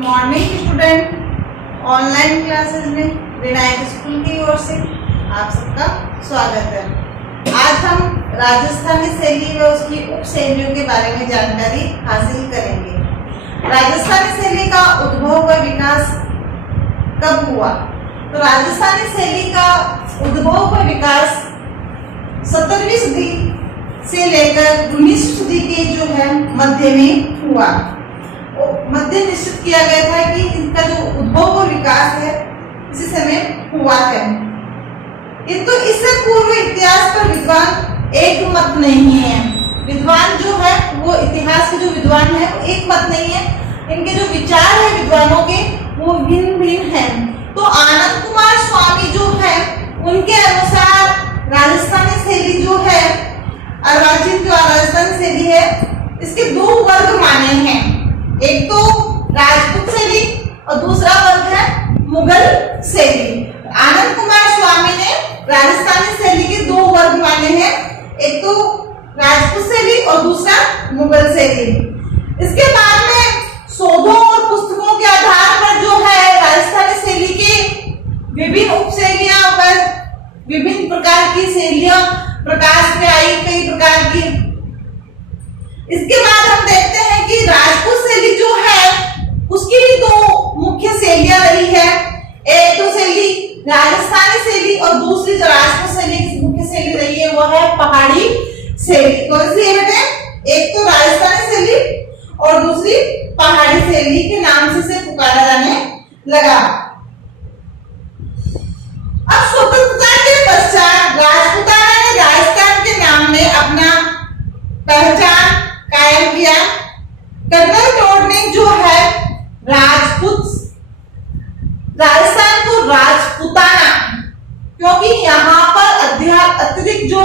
Morning student. Online classes में Vinayak school की ओर से आप सबका स्वागत है। आज हम राजस्थानी शैली व उसकी उप शैलियों के बारे में जानकारी हासिल करेंगे। राजस्थानी शैली का उद्भव व विकास कब हुआ? तो राजस्थानी शैली का उद्भव व विकास 17वीं सदी से लेकर 19वीं सदी के जो है मध्य में हुआ। मध्य निश्चित किया गया था कि इनका जो उद्भव और विकास है इसी समय हुआ है। किंतु इससे पूर्व इतिहास पर विद्वान एक मत नहीं है। विद्वान जो है वो इतिहास के जो विद्वान है वो एक मत नहीं है। इनके जो विचार है विद्वानों के वो भिन्न भिन्न हैं। तो आनंद कुमार स्वामी जो है उनके अनुसार राजस्थानी शैली जो है अर्वाचीन जो राजस्थानी शैली है इसके दो वर्ग माने हैं। एक तो राजपूत शैली और दूसरा वर्ग है मुगल शैली। आनंद कुमार स्वामी ने राजस्थानी शैली के दो वर्ग माने हैं, एक तो राजपूत शैली और दूसरा मुगल शैली। इसके बाद में शोधों और पुस्तकों के आधार पर जो है राजस्थानी शैली के विभिन्न उप शैलियां पर विभिन्न प्रकार की शैलियां प्रकाश में आई, कई प्रकार की। इसके बाद हम देखते हैं कि राजपूत शैली जो है उसकी भी दो मुख्य शैलियां रही है। एक तो शैली राजस्थानी शैली और दूसरी जो राजपूत शैली की मुख्य शैली रही है वो है पहाड़ी शैली। कौन सी है बेटे? एक तो राजस्थानी शैली और दूसरी पहाड़ी शैली के नाम से इसे पुकारा जाने लगा। अब स्वतंत्रता के पश्चात राजपूताना ने राजस्थान के नाम में अपना पहचान कायम किया। कर्नल टोड ने जो है राजस्थान को राजपूताना, क्योंकि यहाँ पर अत्यधिक जो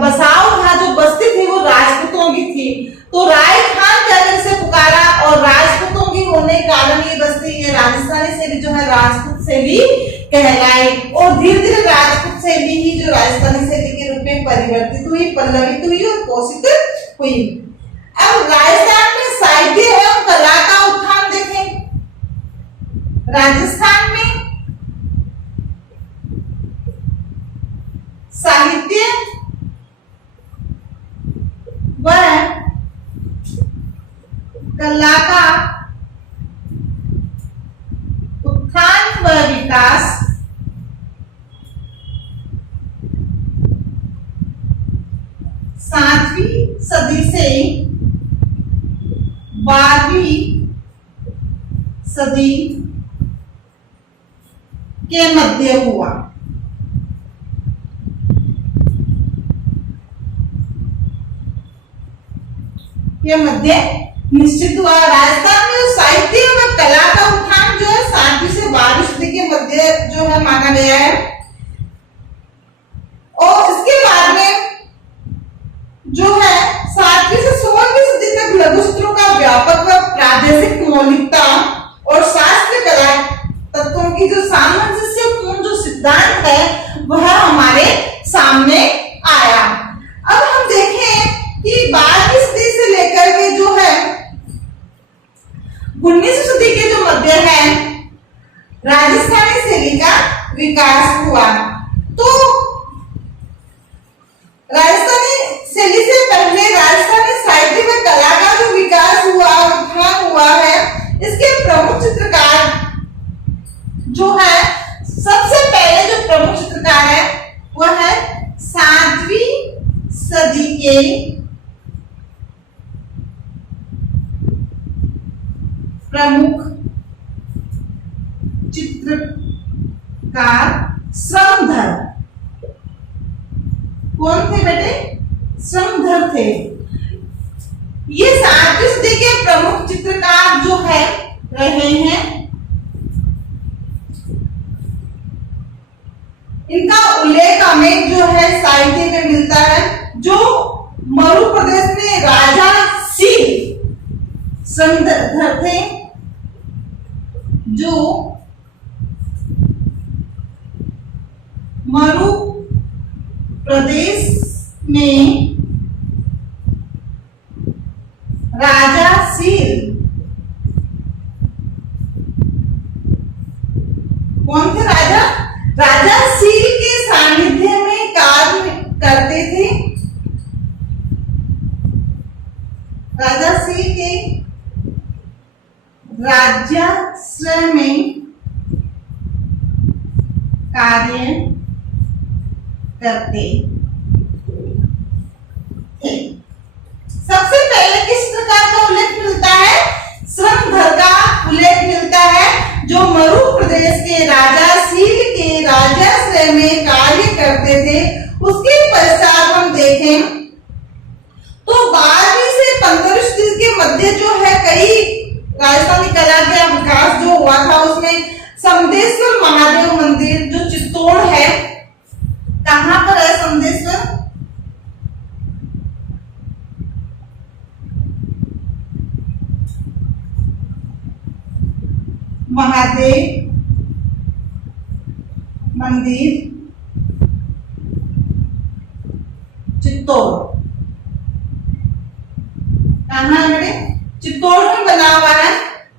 बसाव था, जो बस्ती थी वो राजपूतों की थी, तो राय खान कहकर इसे पुकारा और राजपूतों की होने के कारण ये बस्ती ये राजस्थानी शैली जो है राजपूत शैली कहलाई और धीरे धीरे राजपूत शैली ही जो राजस्थानी शैली के रूप में परिवर्तित हुई, पल्लवित हुई और पोषित हुई। अब राजस्थान में साहित्य एवं कला का उत्थान देखें। राजस्थान में साहित्य व कला का उत्थान व विकास सातवीं सदी से 12वीं सदी के मध्य हुआ। के मध्य निश्चित हुआ। राजस्थान में साहित्य व कला का उत्थान जो है 7वीं से 12वीं सदी के मध्य जो है माना गया है। और इसके बाद में जो है 7वीं से 16वीं सदी तक लघुचित्रों का व्यापक व प्रादेशिक मौलिकता और शास्त्रीय कला तत्वों की जो सामंजस्यपूर्ण जो सिद्धांत है वह हमारे सामने आया। अब हम देखें कि 12वीं सदी से लेकर के जो है 19वीं सदी के जो मध्य है राजस्थानी शैली का विकास हुआ। तो राजस्थानी शैली से पहले राजस्थानी साहित्य व कला का जो विकास हुआ उत्थान हुआ है इसके प्रमुख चित्रकार जो है सबसे पहले जो प्रमुख चित्रकार है वह है 7वीं सदी के प्रमुख चित्रकार श्रमधर। कौन थे बेटे? श्रमधर थे। ये 7वीं सदी के प्रमुख चित्रकार जो है रहे हैं। इनका उल्लेख हमें जो है साहित्य में मिलता है। जो मरु प्रदेश में राजा शील श्रमधर थे, जो मरु प्रदेश में राजा शील राजासील के राज्याश्रय में कार्य करते थे। सबसे पहले किस प्रकार का उल्लेख मिलता है? श्रमधर का उल्लेख मिलता है, जो मरु प्रदेश के राजासील के राज्याश्रय में कार्य करते थे। उसके पश्चात हम देखें तो 12वीं से 15वीं शताब्दी के मध्य जो है कई राजस्थानी कला का विकास जो हुआ था, उसमें समदेश्वर महादेव मंदिर जो चित्तौड़ है, कहां पर है समदेश्वर? महादेव मंदिर चित्तौड़, कहां है बेटे? चित्तौड़ में बना हुआ है,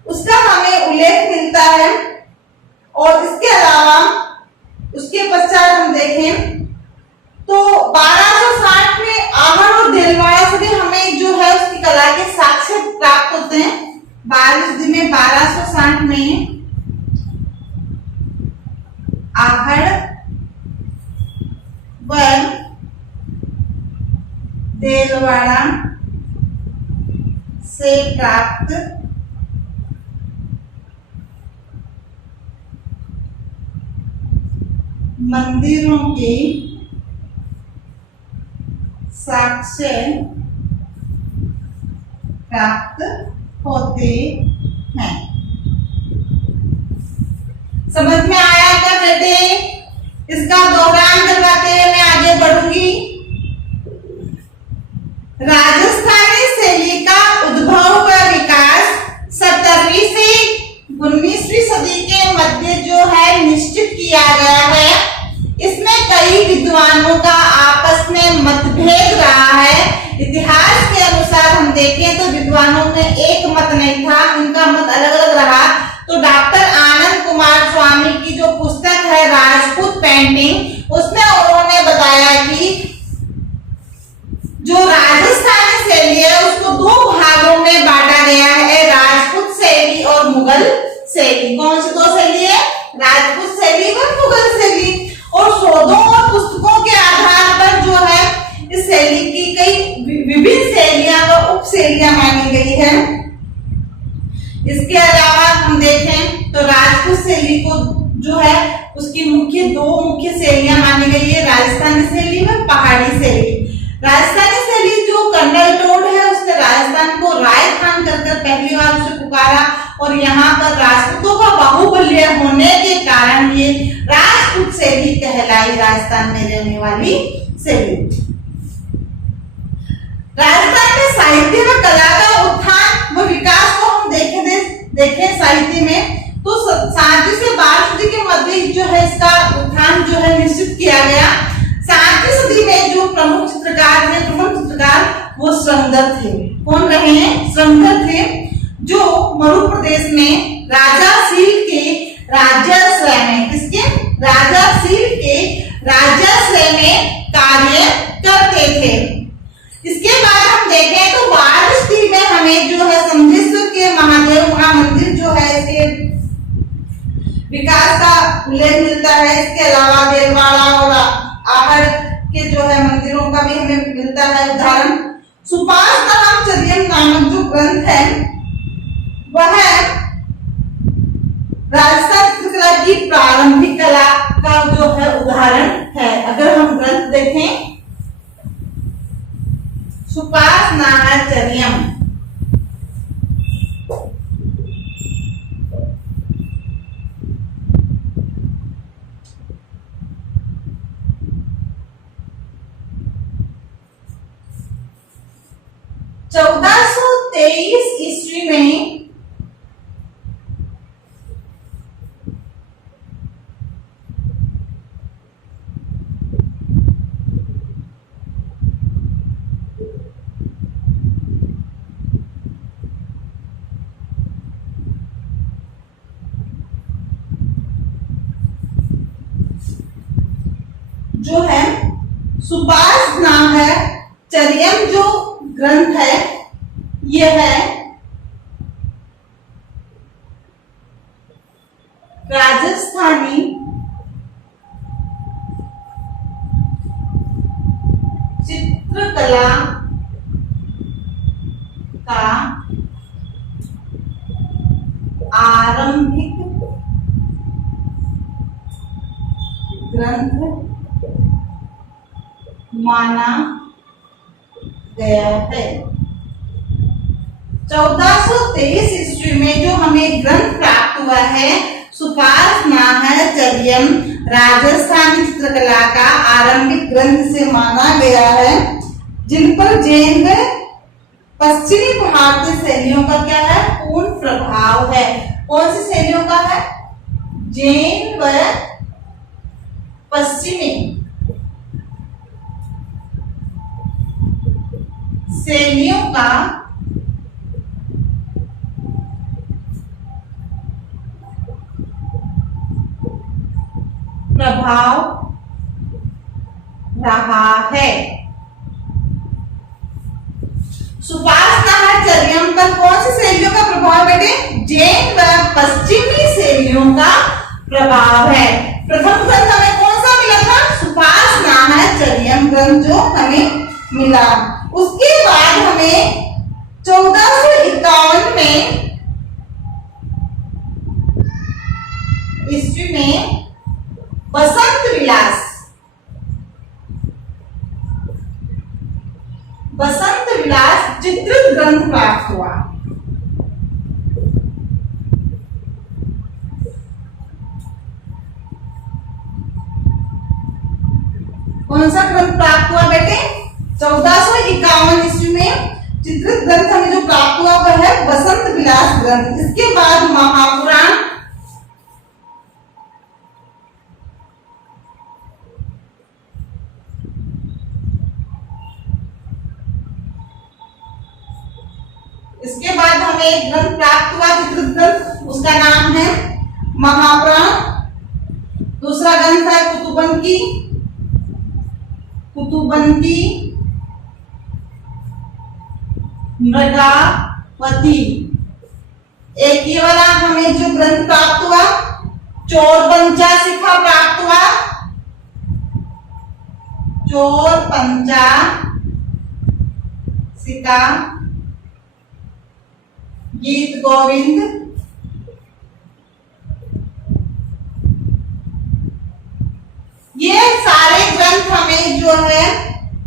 उसका हमें उल्लेख मिलता है। और इसके अलावा उसके पश्चात हम देखें तो 1260 में आहड़ और देलवाड़ा से भी हमें जो है उसकी कला के साक्ष्य प्राप्त होते हैं। 12वीं सदी में 1260 में आहड़ व देलवाड़ा से प्राप्त मंदिरों के साक्ष्य प्राप्त होते हैं। समझ में आया क्या बेटे? इसका दोहरान करवाते हुए मैं आगे बढ़ूंगी। राजस्थानी शैली का उद्भव व विकास 17वीं से 19वीं सदी के मध्य जो है निश्चित किया गया है। इसमें कई विद्वानों का आपस में मतभेद रहा है। इतिहास के अनुसार हम देखें तो विद्वानों में एक मत नहीं था, उनका मत अलग अलग रहा। तो डॉक्टर आनंद कुमार स्वामी की जो पुस्तक है राजपूत पेंटिंग, उसमें उन्होंने बताया कि जो राजस्थानी शैली है उसको दो भागों में बांटा गया है, राजपूत शैली और मुगल शैली। कौन सी दो शैली है? राजपूत शैली और मुगल शैली। और शोधों और पुस्तकों के आधार पर जो है इस शैली की कई विभिन्न शैलियां व उप शैलियां मानी गई है। इसके अलावा हम देखें तो राजपूत शैली को जो है उसकी दो मुख्य शैलियां मानी गई है, राजस्थानी शैली व पहाड़ी शैली। राजस्थानी शैली जो कर्नल टोड है उसने राजस्थान को राजस्थान कर पहली बार उसे पुकारा, और यहाँ पर राजपूतों का बाहुबल्य होने के कारण ये राजपूत शैली कहलाई, राजस्थान में रहने वाली शैली। राजस्थान में साहित्य व कला का उत्थान व विकास को हम देखें साहित्य में तो 7वीं से 12वीं सदी के मध्य जो है इसका उत्थान जो है निश्चित किया गया। 7वीं सदी में जो प्रमुख चित्रकार वो श्रमधर थे। कौन रहे हैं? श्रमधर थे, जो मरु प्रदेश में राजासील के राज्याश्रय में, किसके? राजासील के राज्याश्रय में कार्य करते थे। इसके बाद हम देखें तो 12वीं सदी में हमें जो है समदेश्वर के महादेव मंदिर जो है इसके विकास का उल्लेख मिलता है। इसके अलावा देलवाड़ा और आहड़ के जो है मंदिरों का भी हमें मिलता है उदाहरण। सुपार्श्वनामचर्यम नामक जो ग्रंथ है वह राजस्थान चित्रकला की प्रारंभिक कला का जो है उदाहरण है। अगर हम ग्रंथ देखें सुपार्श्वनामचर्यम, ईस्वी में जो है सुपार्श्वनामचर्यम जो ग्रंथ है यह राजस्थानी चित्रकला का आरंभिक ग्रंथ माना गया है। 1423 ईस्वी में जो हमें ग्रंथ प्राप्त हुआ है सुपार्श्वनाथाचार्यम राजस्थानी चित्रकला का आरंभिक ग्रंथ से माना गया है, जिन पर जैन व पश्चिमी भारतीय शैलियों का क्या है, पूर्ण प्रभाव है। कौन सी शैलियों का है? जैन व पश्चिमी शैलियों का प्रभाव रहा है। सुपार्श्वनाथाचार्यम पर कौन सी शैलियों का प्रभाव बेटे? जैन व पश्चिमी शैलियों का प्रभाव है। प्रथम ग्रंथ हमें कौन सा मिला था? सुपार्श्वनाथाचार्यम ग्रंथ जो हमें मिला। उसके बाद हमें 1451 में ईस्वी में बसंत विलास चित्रित ग्रंथ प्राप्त हुआ। कौन सा ग्रंथ प्राप्त हुआ बेटे? 1451 ईस्वी में चित्रित ग्रंथ हमें जो प्राप्त हुआ वह है बसंत विलास ग्रंथ। इसके बाद महापुराण, इसके बाद हमें एक ग्रंथ प्राप्त हुआ चित्रित ग्रंथ, उसका नाम है महापुराण। दूसरा ग्रंथ है कुतुबंती मृगावती। एक ये वाला हमें जो ग्रंथ प्राप्त हुआ चोरपंचाशिखा प्राप्त हुआ। चोरपंचाशिखा, गीत गोविंद, ये सारे ग्रंथ हमें जो है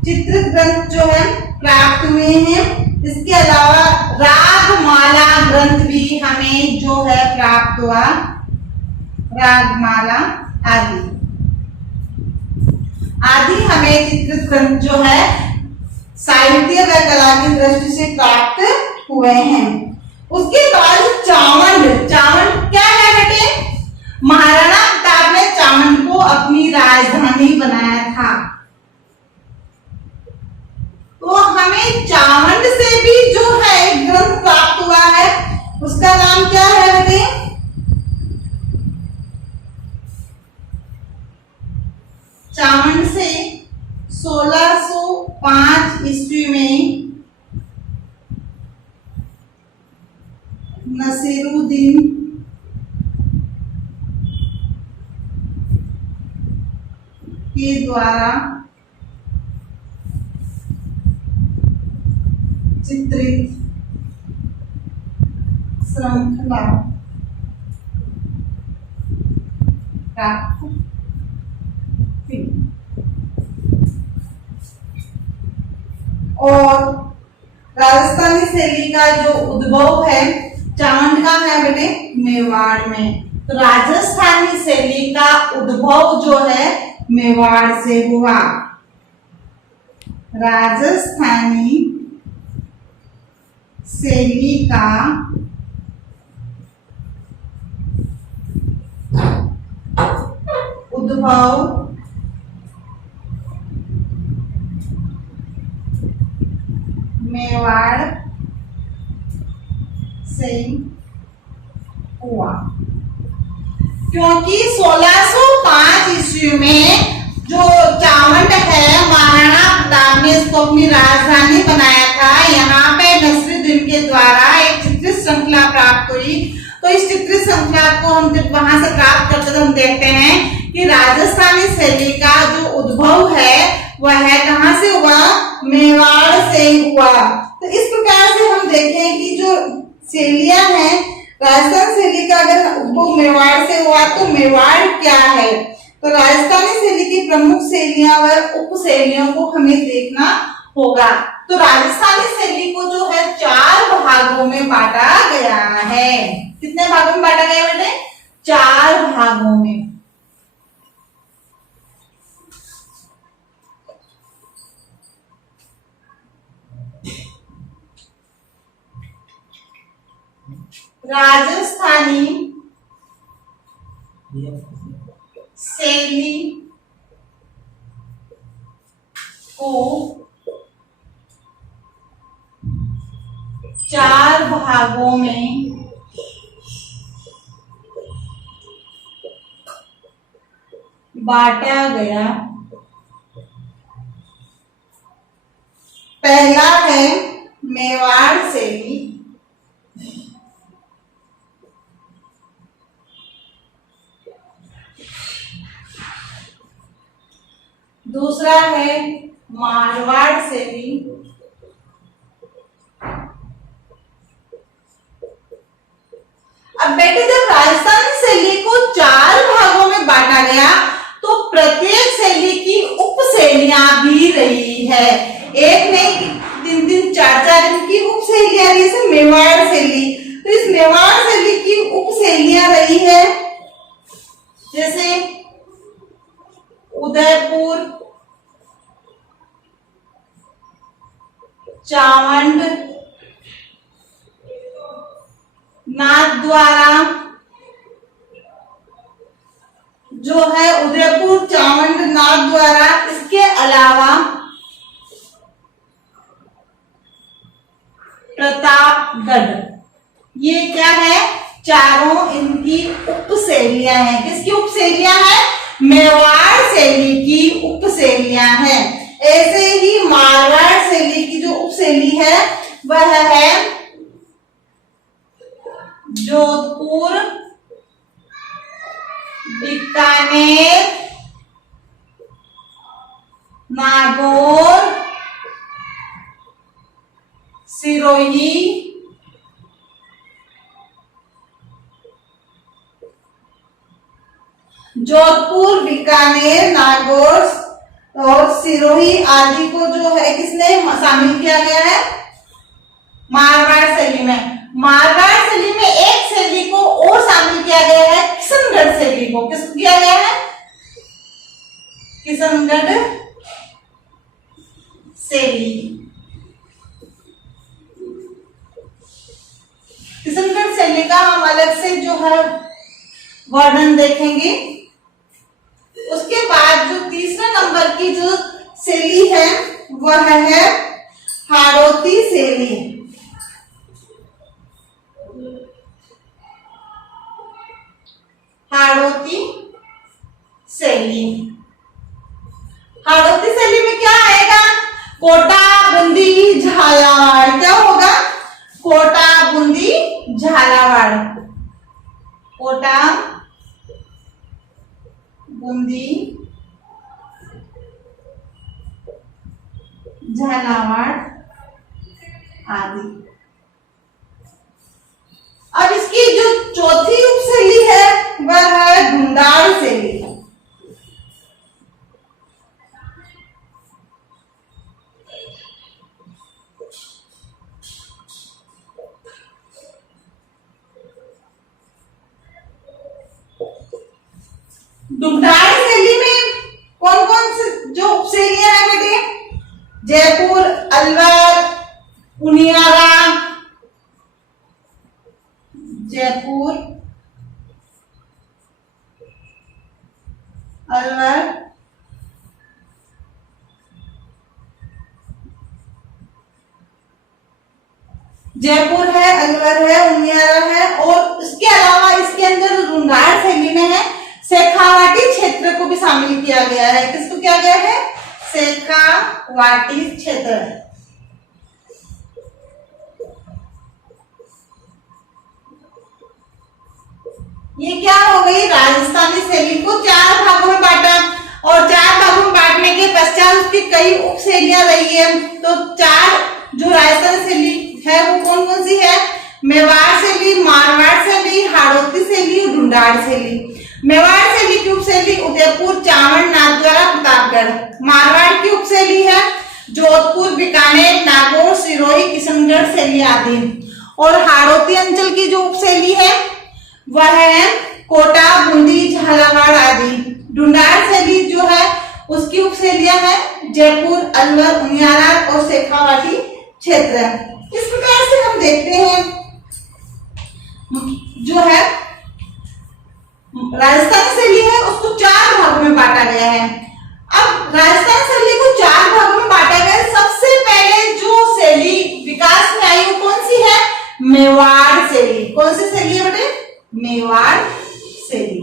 चित्रित ग्रंथ जो है प्राप्त हुए हैं। इसके अलावा रागमाला ग्रंथ भी हमें जो है प्राप्त हुआ, रागमाला आदि हमें चित्रित ग्रंथ जो है साहित्य व कला की दृष्टि से प्राप्त हुए हैं। उसके बाद चावंड क्या है बेटे? महाराणा प्रताप ने चावंड को अपनी राजधानी बनाया था। तो हमें चावंड से भी जो है एक ग्रंथ प्राप्त हुआ है, उसका नाम क्या है बेटे? चावंड से 1605 ईस्वी में नसीरुद्दीन के द्वारा चित्रित श्रृंखला प्राप्त थी। और राजस्थानी शैली का जो उद्भव है चावंड का है बेटे मेवाड़ में। तो राजस्थानी शैली का उद्भव जो है मेवाड़ से हुआ। राजस्थानी शैली का उद्भव मेवाड़ से हुआ, क्योंकि 1605 ईस्वी में जो चावंड है महाराणा प्रताप ने इसको अपनी राजधानी बनाया था। यहाँ पे नसीरुद्दीन के तो इस चित्रित श्रृंखला को हम जब वहां से प्राप्त करते तो हम देखते हैं कि राजस्थानी शैली का जो उद्भव है वह कहां से हुआ, मेवाड़ से हुआ। तो इस प्रकार से हम देखें कि जो शैलियां हैं, राजस्थान शैली का अगर उद्भव मेवाड़ से हुआ तो मेवाड़ क्या है। तो राजस्थानी शैली की प्रमुख शैलियां व उप शैलियों को हमें देखना होगा। तो राजस्थानी शैली को जो है 4 भागों में बांटा गया है। कितने भागों में बांटा गया बेटे? 4 भागों में। राजस्थानी शैली को 4 भागों में बांटा गया। पहला है मेवाड़ शैली, दूसरा है मारवाड़ शैली, अब बेटे जब राजस्थान शैली को 4 भागों में बांटा गया तो प्रत्येक शैली की उप शैलियां भी रही है। एक नहीं, 3-3, 4-4 इनकी उप शैलियां, जैसे मेवाड़ शैली, तो इस मेवाड़ शैली की उप शैलियां रही है जैसे उदयपुर, चावंड, नाथद्वारा, जो है उदयपुर, चावंड, नाथद्वारा। इसके अलावा प्रतापगढ़, ये क्या है? चारों इनकी उप शैलियां हैं। किसकी उप शैलियां हैं? मेवाड़ शैली की उप शैलियां हैं। ऐसे ही मारवाड़ शैली की जो उप शैली है वह है जोधपुर, बीकानेर, नागौर, सिरोही, जोधपुर, बीकानेर, नागौर और सिरोही आदि को जो है किसने शामिल किया गया है? मारवाड़ शैली में। मारवाड़ शैली में एक शैली को और शामिल किया गया है, किशनगढ़ शैली को। किसको किया गया है? किशनगढ़ शैली। किशनगढ़ शैली का हम अलग से जो है वर्णन देखेंगे। उसके बाद जो तीसरे नंबर की जो शैली है वह है हाड़ौती शैली। हाड़ौती शैली, हाड़ौती शैली में क्या आएगा? कोटा, बूंदी, झालावाड़। क्या होगा? कोटा, बूंदी, झालावाड़। कोटा, बूंदी, झालावाड़ आदि। अब इसकी जो चौथी उपशैली है वह है ढूंढाड़ शैली। ढूंढाड़ शैली में कौन कौन से जो उपशैलियां हैं बेटे? जयपुर, अलवर, उनियारा, जयपुर, अलवर, जयपुर है, अलवर है, उनियारा है और इसके अलावा इसके अंदर ढूंढाड़ शैली में है शेखावाटी क्षेत्र को भी शामिल किया गया है। किसको किया गया है? शेखावाटी क्षेत्र। ये क्या हो गई, राजस्थानी शैली को 4 भागों में बांटा, और 4 भागों में बांटने के पश्चात उसकी कई उप शैलियां रही है। तो 4 जो राजस्थानी शैली है वो कौन कौन सी है, मेवाड़ शैली, मारवाड़ शैली, हाड़ौती शैली और ढूंढाड़ शैली। मेवाड़ शैली की उप शैली उदयपुर, चावंड, नाथद्वारा, प्रतापगढ़। मारवाड़ की उप शैली है जोधपुर, बीकानेर, नागौर, सिरोही, किशनगढ़ शैली आदि। और हाड़ौती अंचल की जो उप शैली है वह है कोटा, बूंदी, झालावाड़ आदि। ढूंढाड़ शैली जो है उसकी उप शैलियां है जयपुर, अलवर, उनियारा और शेखावाटी क्षेत्र। इस प्रकार से हम देखते हैं जो है राजस्थानी शैली है उसको 4 भागों में बांटा गया है। अब राजस्थान शैली को 4 भागों में बांटा गया है। सबसे पहले जो शैली विकास में आई वो कौन सी है, मेवाड़ शैली। कौन सी शैली है बेटे, मेवाड़ शैली।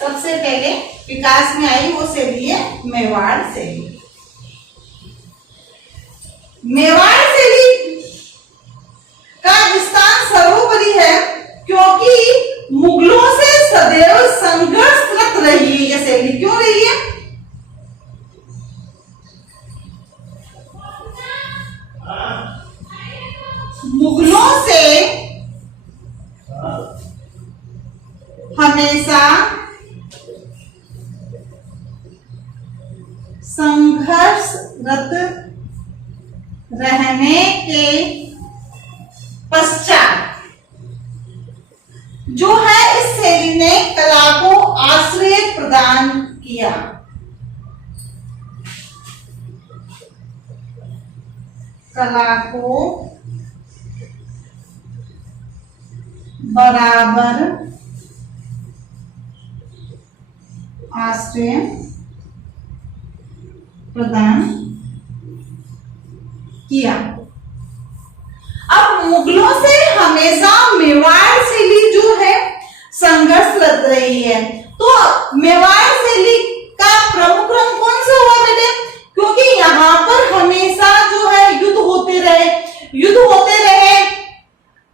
सबसे पहले विकास में आई वो शैली है मेवाड़ शैली। मेवाड़ शैली का स्थान सर्वोपरि है क्योंकि मुगलों से सदैव संघर्षरत रही है। यह शैली क्यों रही है, मुगलों से हमेशा संघर्षरत रहने के पश्चात जो है इस शैली ने कला को आश्रय प्रदान किया। कला को बराबर आश्रय प्रदान किया। अब मुगलों से हमेशा मेवाड़ शैली जो है संघर्षरत रही है। तो मेवाड़ शैली का प्रमुख रंग कौन सा हुआ बेटे, क्योंकि यहाँ पर हमेशा जो है युद्ध होते रहे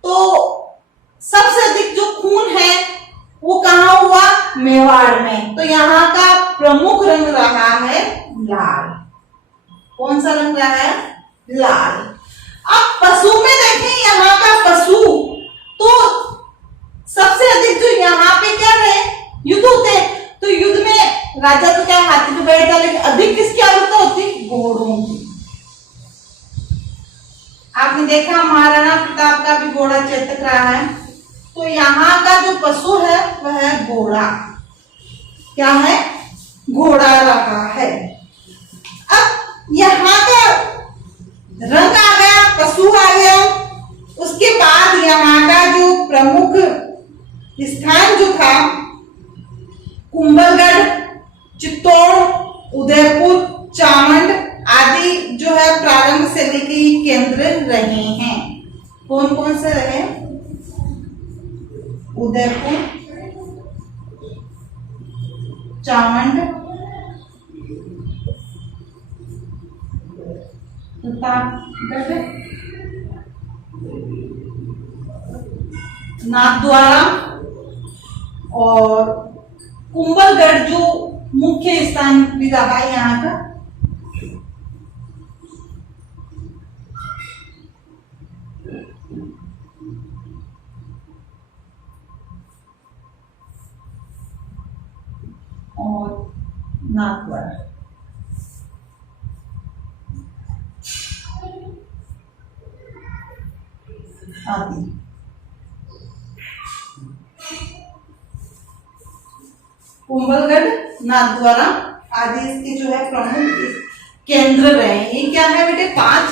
तो सबसे अधिक जो खून है वो कहाँ हुआ, मेवाड़ में। तो यहाँ का प्रमुख रंग रहा है लाल। कौन सा रंग रहा है, लाल। अब पशु में देखें, यहाँ का पशु तो सबसे अधिक जो यहाँ पे क्या है, युद्ध होते। तो युद्ध में राजा तो क्या हाथी पे बैठता, लेकिन अधिक किसकी आवश्यकता होती, घोड़ों की। आपने देखा महाराणा प्रताप का भी घोड़ा चेतक रहा है। तो यहाँ का जो पशु है वह है घोड़ा। क्या है, घोड़ा रहा है। अब यहाँ का रंग आ गया, पशु आ गया। उसके बाद यहाँ का जो प्रमुख स्थान जो था कुंभलगढ़, चित्तौड़, उदयपुर, चावंड आदि जो है प्रारंभ शैली के केंद्र रहे हैं। कौन कौन से रहे, उदयपुर, चावंड, प्रतापगढ़, नाथद्वारा और कुंभलगढ़ जो मुख्य स्थान भी रहा है यहाँ का। और नाथद्वारा आदि। कुंभलगढ़, नाथद्वारा आदि इसके जो है प्रमुख केंद्र रहे। ये क्या है बेटे, 5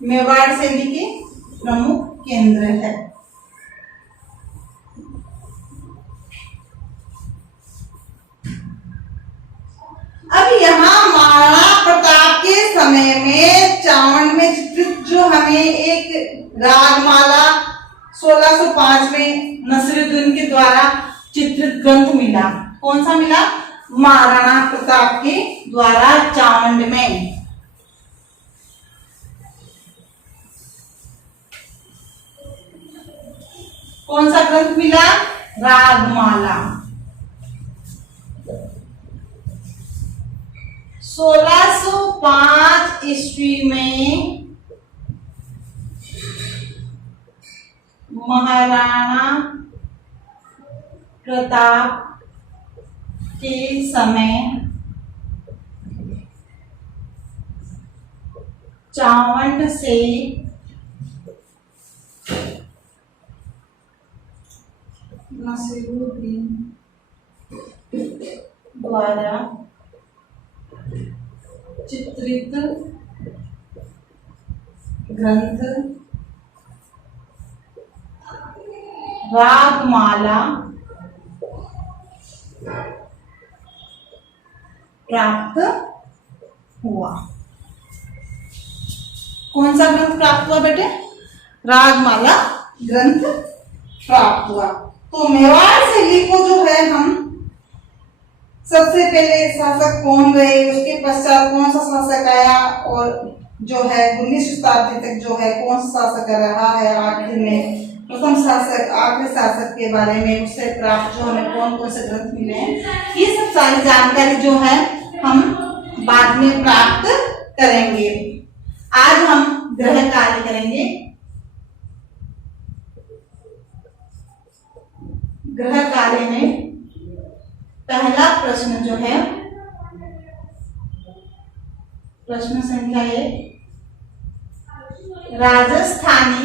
मेवाड़ शैली के प्रमुख केंद्र है। अब यहाँ महाराणा प्रताप के समय में चावंड में चित्रित जो हमें एक रागमाला 1605 में नसीरुद्दीन के द्वारा चित्रित ग्रंथ मिला। कौन सा मिला, महाराणा प्रताप के द्वारा चावंड में। कौन सा ग्रंथ मिला? रागमाला। 1605 ईस्वी में महाराणा प्रताप के समय चावंड से नसीरुद्दीन द्वारा चित्रित ग्रंथ रागमाला प्राप्त हुआ। कौन सा ग्रंथ प्राप्त हुआ बेटे? रागमाला ग्रंथ प्राप्त हुआ। तो मेवाड़ शैली को जो है हम सबसे पहले शासक कौन रहे, उसके पश्चात कौन सा शासक आया और जो है 19वीं शताब्दी तक जो है कौन सा शासक रहा है, आखिर में प्रथम शासक आखिरी शासक के बारे में उससे प्राप्त जो हमें कौन कौन से ग्रंथ मिले हैं, ये सब सारी जानकारी जो है हम बाद में प्राप्त करेंगे। आज हम ग्रह कार्य करेंगे। ग्रह कार्य में पहला प्रश्न जो है प्रश्न संख्या 1, राजस्थानी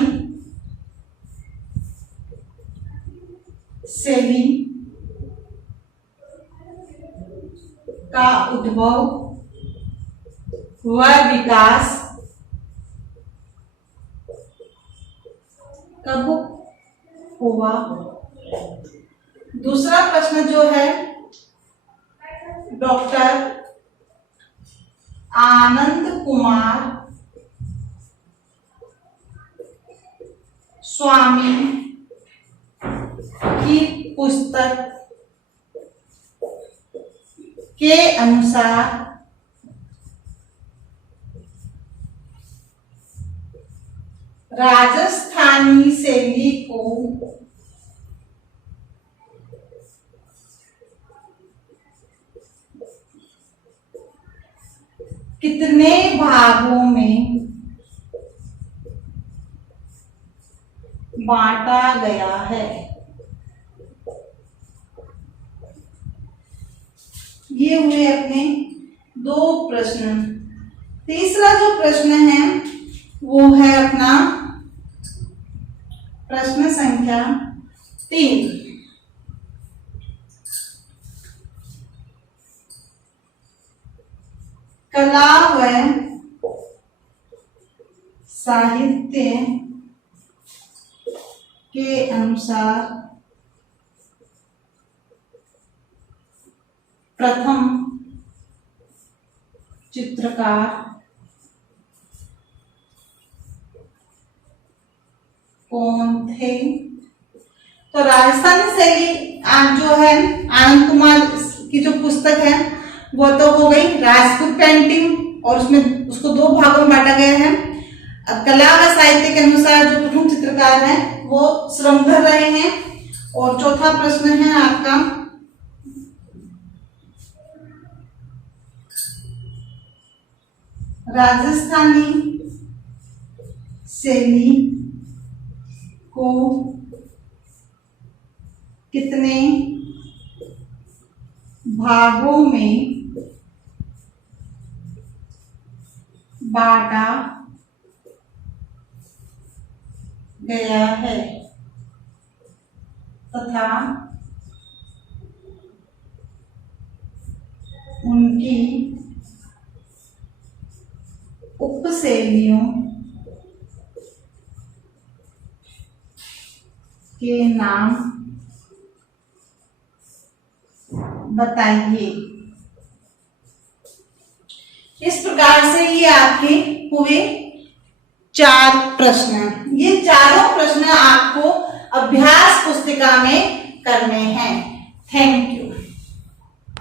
शैली का उद्भव व विकास कब हुआ? दूसरा प्रश्न जो है डॉक्टर आनंद कुमार स्वामी की पुस्तक के अनुसार राजस्थानी शैली को कितने भागों में बांटा गया है? ये हुए अपने दो प्रश्न। तीसरा जो प्रश्न है वो है अपना प्रश्न संख्या 3। कला व साहित्य के अनुसार प्रथम चित्रकार कौन थे? तो राजस्थानी शैली आज जो है आनंद कुमार की जो पुस्तक है वो तो हो गई राजपूत पेंटिंग और उसमें उसको दो भागों में बांटा गया है। कला व साहित्य के अनुसार जो प्रथम चित्रकार है वो श्रमधर रहे हैं। और चौथा प्रश्न है आपका राजस्थानी शैली को कितने भागों में बांटा गया है तथा उनकी उपशैलियों के नाम बताइए। इस प्रकार से ये आपके हुए 4 प्रश्न। ये चारों प्रश्न आपको अभ्यास पुस्तिका में करने हैं। Thank you.